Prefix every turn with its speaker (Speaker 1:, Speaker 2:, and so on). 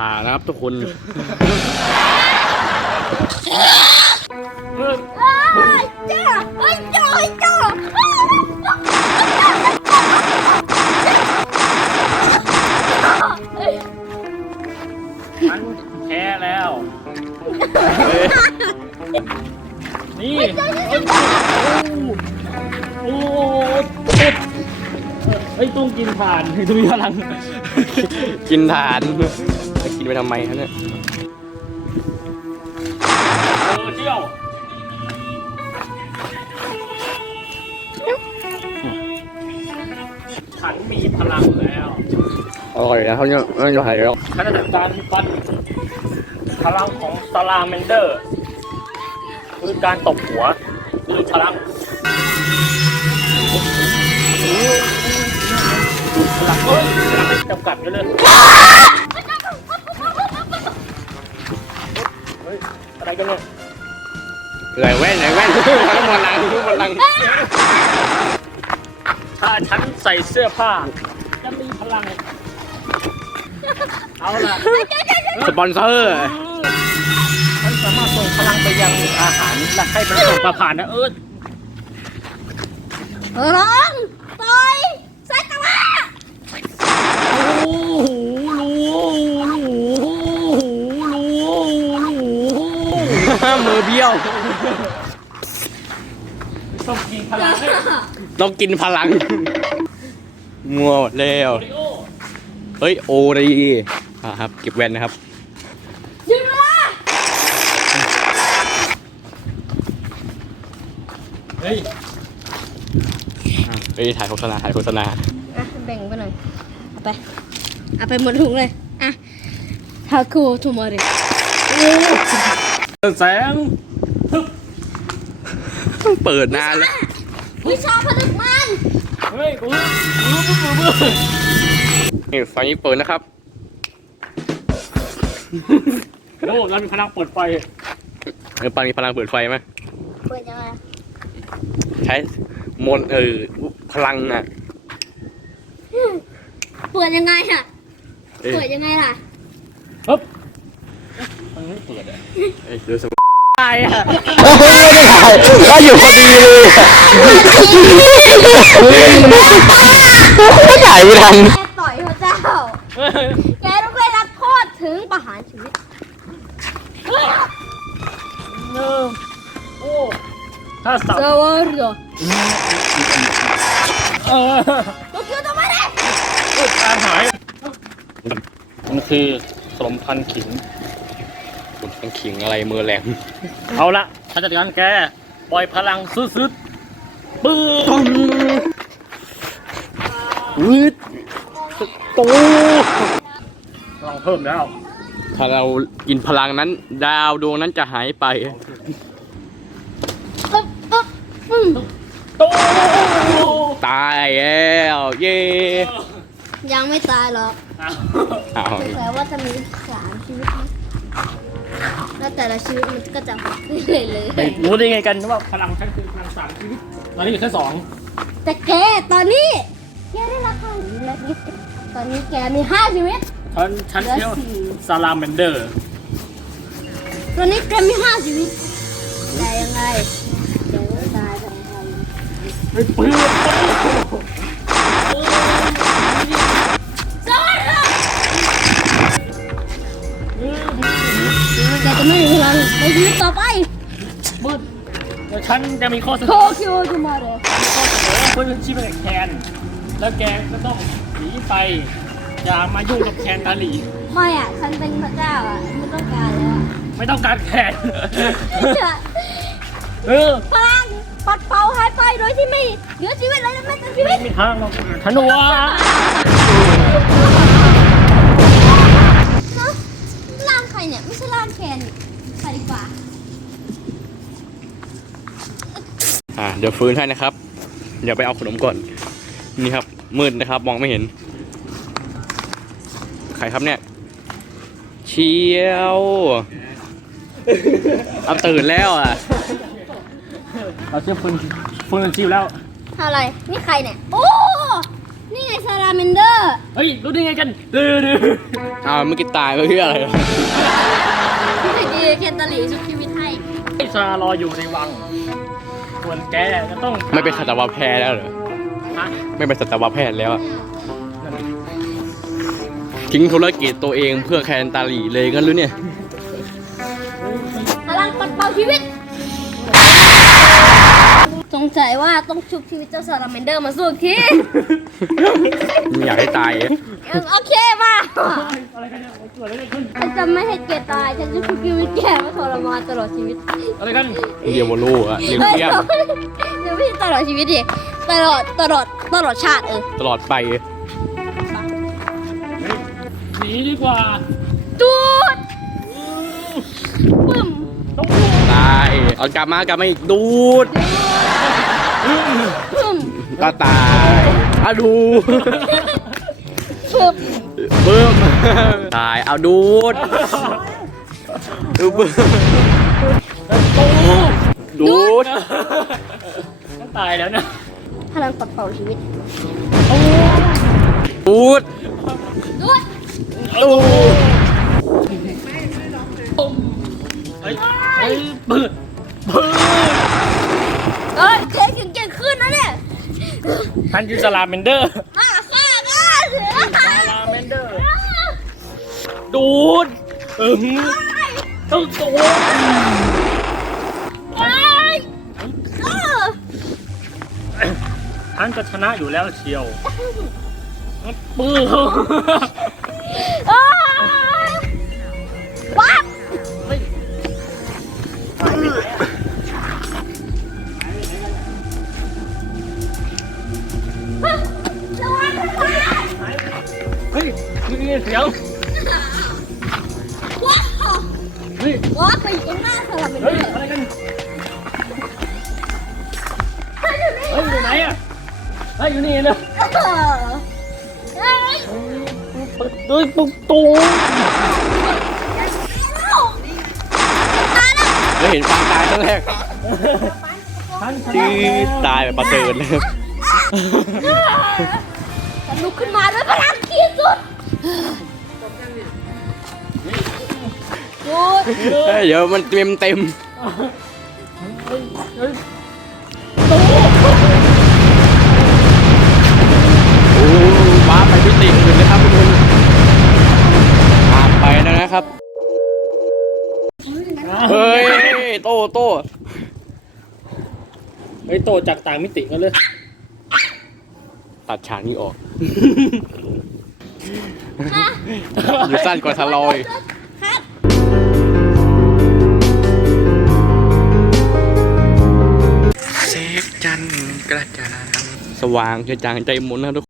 Speaker 1: อ่านะครับทุกคน
Speaker 2: เฮ้ยจ้าเฮ้ยจ้าเฮ้ยจ้า
Speaker 3: ฉันแพ้แล้ว นี่โอ้โอ้ตุ๊ดเฮ้ยตุ้งกินผ่านตุ้งมีพลัง
Speaker 1: กินฐาน จะกินไปทำไมครับเนี่ย
Speaker 3: เออเที่ยวฉันมีพลังแล้ว
Speaker 1: อร่อยนะเขาเนี่ยเขาจะหายแล้ว
Speaker 3: ฉันจะจัดการฟันพลังของซาลาเมนเดอร์ คือการตบหัวคือพลังพลังเฮ้ยพลังไม่จำกัดเลยเลย ฉันใส่เสื้อผ้า จะมีพลัง เอาล่ะ
Speaker 1: สปอนเซอร์
Speaker 3: ฉันสามารถส่งพลังไปยังอาหารและให้มันส่งมาผ่านนะเออ
Speaker 2: ร้องต่อยใส่ตะวัน
Speaker 3: โอ้โหรู้รู้รู้รู้
Speaker 1: มือเบี้ยว
Speaker 3: ต้องกินพลังให้
Speaker 1: ต้องกินพลัง มัวหมดแล้ว
Speaker 3: โอริโอ
Speaker 1: เฮ้ย โอรีอ่าครับ เก็บแว่นนะครับ
Speaker 2: ยืนเวลา
Speaker 3: เฮ้ย
Speaker 1: เฮ้ยถ่ายโฆษณาถ่ายโฆษณา
Speaker 2: อะแบ่งไปหน่อย เอาไป เอาไปหมดถุงเลย อะทาโก้ทูมอริ
Speaker 3: แสง
Speaker 1: เปิดนานแล้ว
Speaker 2: วิชาผลึกมัน
Speaker 3: เฮ้ยกูรู้ปุ๊บปุ๊บ
Speaker 1: นี่ไฟนี้เปิดนะครับ
Speaker 3: โอ้เรามีพลังเปิดไฟ
Speaker 1: เออปังมีพลังเปิดไฟไหม
Speaker 2: เปิดยังไง
Speaker 1: ใช้มนเออพลังอะ
Speaker 2: เปิดยังไงอะ
Speaker 1: เอ้ย
Speaker 2: เปิดยังไงล่ะ
Speaker 3: ปึ๊บมันไม่เปิดอะ
Speaker 1: เอ้ยดูส มตายอะไม่ได้ถ่ายก็อยู่พอดีเลยถ่ายไม่ทัน
Speaker 2: แกต่อยพระเจ้า
Speaker 3: เฮ้ย
Speaker 2: แกต้องได้รับโทษถึงประหารชีวิต
Speaker 3: เออโอ้ถ้าสับ
Speaker 2: สวัสดี
Speaker 3: เออ
Speaker 2: โตเกียวทำไมเนี่ย
Speaker 3: เกิดการหาย มันคือสมพันธ์ขิง
Speaker 1: มันขิงอะไรมือแหลม
Speaker 3: เอาละฉันจัดการแกปล่อยพลังสุดๆปื้ม
Speaker 1: วืด
Speaker 3: ตูพลังเพิ่มแล้ว
Speaker 1: ถ้าเรากินพลังนั้น ดาวดวงนั้นจะหายไป
Speaker 2: ตึ๊บตึ๊บอืม
Speaker 3: ตู
Speaker 1: ตายแล้วเย่
Speaker 2: ยังไม่ตายหรอก
Speaker 1: อ้าว
Speaker 2: แต่ว่าจะมีสามชีวิตนะ แล้วแต่ละชีวิตมันก็จะหดขึ้นเลยเลย
Speaker 3: ไม่รู้ได้ไงกันว่าพลังฉันคือพลังสามชีวิตตอนนี้อยู่แค่สอง
Speaker 2: แต่แกตอนนี้แกได้รับค่าชีวิตแล้วนี่ตอนนี้แกมีห้าชีวิต
Speaker 3: ฉันฉันเที่ยวซาลาเมนเดอร์
Speaker 2: ตอนนี้แกมีห้าชีวิตแต่ยังไงแกไม่ตายทางไทย
Speaker 3: ไม่ปื้
Speaker 2: แกจะไม่มีพลังในชีวิตต่อไป
Speaker 3: มืดเดี๋ยวฉันจะมีข้อเสน
Speaker 2: โต
Speaker 3: อ
Speaker 2: เกียวทูมอร์โร
Speaker 3: มีข้อเสนอเพื่อนชีพแคนแล้วแกก็ต้องหนีไปอย่ามายุ่งกับแคนตาหลี
Speaker 2: ไม่อะฉันเป็นพระเจ้าอะไม่ต้องการแล้วอะ
Speaker 3: ไม่ต้องการแคนเออ
Speaker 2: พลังปัดเป่าหายไปโดยที่ไม่เหลือชีวิตเลยไม่เป็นชีวิ
Speaker 3: ไม่
Speaker 2: ต
Speaker 3: มีทางหรอกธนูอะ
Speaker 2: ฮะร่างใครเนี่ย ไม่ใช่ร่างแคนนี่ใคร ดีกว่า
Speaker 1: อ่าเดี๋ยวฟื้นให้นะครับ เดี๋ยวไปเอาขนมก่อน นี่ครับ มืดนะครับ มองไม่เห็น ใครครับเนี่ย เชียวเอาตื่นแล้วอะ
Speaker 3: เราเชื่อฟื้นฟื้นชีพแล้ว
Speaker 2: อะไรนี่ใครเนี่ย โอ้ นี่ไงซาลาเมนเดอร์
Speaker 3: เฮ้ย รู้ได้ไงกันดื้อดื้อ
Speaker 1: อ้าวเมื่อกี้ตายไปเพื่ออะไร
Speaker 2: ที่ตะกี้เคนตาลีชุบชีวิตให้
Speaker 3: ไอ้ซารออยู่ในวัง ส่วนแกจะต้อง
Speaker 1: ไม่เป็นสัตวแพทย์แล้วเหรอ
Speaker 3: ฮะ
Speaker 1: ไม่เป็นสัตวแพทย์แล้วอะทิ้งธุรกิจตัวเองเพื่อแคนตาลีเลยกันหรือเนี่ย
Speaker 2: สงสัยว่าต้องชุบชีวิตเจ้าซาลาเมนเดอร์มาสู้อีกที
Speaker 1: อยากให้ตายอะ
Speaker 2: โอเคมา
Speaker 3: อะไรกันเนี่ยเกิดอะไรขึ้น
Speaker 2: ฉันจะไม่ให้แกตายฉันจะชุบชีวิตแกมาทรมานตลอดชีวิต
Speaker 3: อะไรกัน
Speaker 1: เดียวโวลูอะเลี้ยง
Speaker 2: เฮ้ย
Speaker 1: เทียม
Speaker 2: เดี๋ยวไม่ใช่ตลอดชีวิตดิตลอดตลอดตลอดชาติเออ
Speaker 1: ตลอดไป
Speaker 3: หนีดีกว่า
Speaker 2: จูดปึ้ม
Speaker 3: ต้อง
Speaker 1: ตาย เอากลับมากลับมาอีกดูด
Speaker 2: ปึ้ม
Speaker 1: ก็ตายเอาดู
Speaker 2: ปึ้ม
Speaker 1: เบิ่มตายเอาดูดดูเบิ่ม
Speaker 3: ตู้
Speaker 1: ดูด
Speaker 3: ต้องตายแล้วนะ
Speaker 2: พลังปัดเป่าชีวิต
Speaker 3: โอ้
Speaker 1: ดูด
Speaker 2: ดูด
Speaker 3: ปิดเปิด
Speaker 2: เอ้ยเจ๊เก่งๆขึ้นนะเนี่ย
Speaker 3: ท่านคือซาลาเมนเดอร์
Speaker 2: มาฆ่ากัน
Speaker 3: ซาลาเมนเดอร์ ดูดเออต้องตัว
Speaker 2: เอ้ยเออ
Speaker 3: ท่านจะชนะอยู่แล้วเชียวปื้อ นี่เสียง
Speaker 2: ว้าว
Speaker 3: เฮ้ย
Speaker 2: ว้าวไปยู่ตรงหน้าสลับเป็น
Speaker 3: เฮ้ย
Speaker 2: เลย
Speaker 3: อะไรกัน
Speaker 2: เฮ้ยอยู่
Speaker 3: ไหนอะเฮ้ยอยู่นี่นะ
Speaker 2: เฮ้ย
Speaker 3: เปิดด้ยปุ๊บตู
Speaker 2: ตายแล้ว
Speaker 1: แล้วเห็นฟางตายตั้งแรก
Speaker 3: ที่
Speaker 1: ตายแบบประเสริฐเลย
Speaker 2: ลุกขึ้นมาด้วยพลังขีดสุด หยุด
Speaker 1: เฮ้ยเดี๋ยวมันเต็มเต็ม
Speaker 3: เฮ้ยเฮ้ย
Speaker 1: โอ้ว้าไปพิติอื่นเลยครับทุกคนตามไปแล้วนะครับ เฮ้ย โตโต
Speaker 3: เฮ้ยโตจากต่างมิติกันเลย
Speaker 1: ตัดฉากนี้ออก อยู่สั้นกว่าสลอย
Speaker 2: ครับ
Speaker 1: เซฟจันกระจ่างสว่างกระจ่างใจหมุนนะทุก